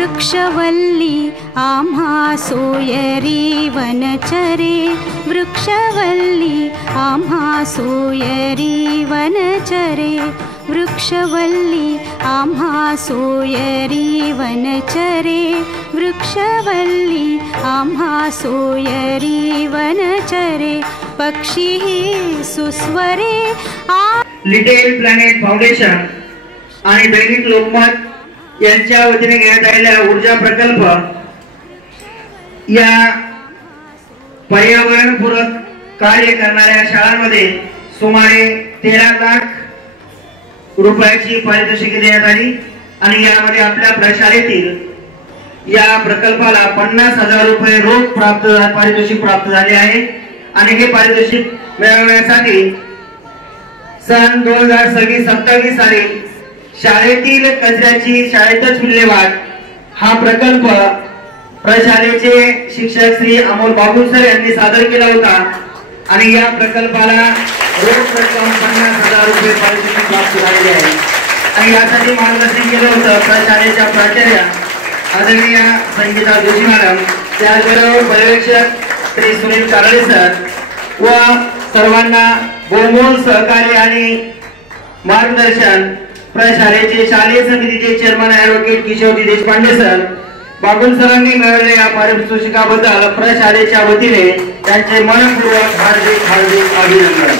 वृक्षवल्ली आम्हा सोयरी वनचरे, वृक्षवल्ली आम्हा सोयरी वनचरे, वृक्षवल्ली आम्हा सोयरी वनचरे, वृक्षवल्ली आम्हा सोयरी वनचरे, पक्षी सुस्वरे लिटिल प्लॅनेट फाउंडेशन आणि दैनिक लोकमत यांच्या वतीने घेण्यात आलेला ऊर्जा प्रकल्प या पर्यावरणपूरक कार्य करणाऱ्या शाळांमध्ये सुमारे 13 लाख रुपयाची पारितोषिके देण्यात आली आणि यामध्ये आपल्या प्रशालेतील या प्रकल्पाला 50,000 रुपये रोख पारितोषिक प्राप्त झाले आहे आणि हे पारितोषिक मिळवण्यासाठी सन 2026-27 साली शाळेतील कचऱ्याची शाळेतच विल्हेवाट हा प्रकल्प प्रशालेचे शिक्षक श्री अमोल बाबुसर यांनी सादर केला होता आणि या प्रकल्पाला रोख रक्कम 50,000 रुपये पारितोषिक प्राप्त झाले आहे आणि यासाठी मार्गदर्शन केलं होतं प्रशालेच्या प्राचार्य आदरणीय संगीता जोशी मॅडम, त्याचबरोबर पर्यवेक्षक श्री सुनील कारळे सर व सर्वांना बहुमोल सहकार्य आणि मार्गदर्शन प्रशालेचे शालेय समितीचे chairman advocate Kishori Deshpande sir, Bagul सरांनी मिळवलेल्या पारितोषिकाबद्दल प्रशालेच्या वतीने त्यांचे मनपूर्वक हार्दिक अभिनंदन.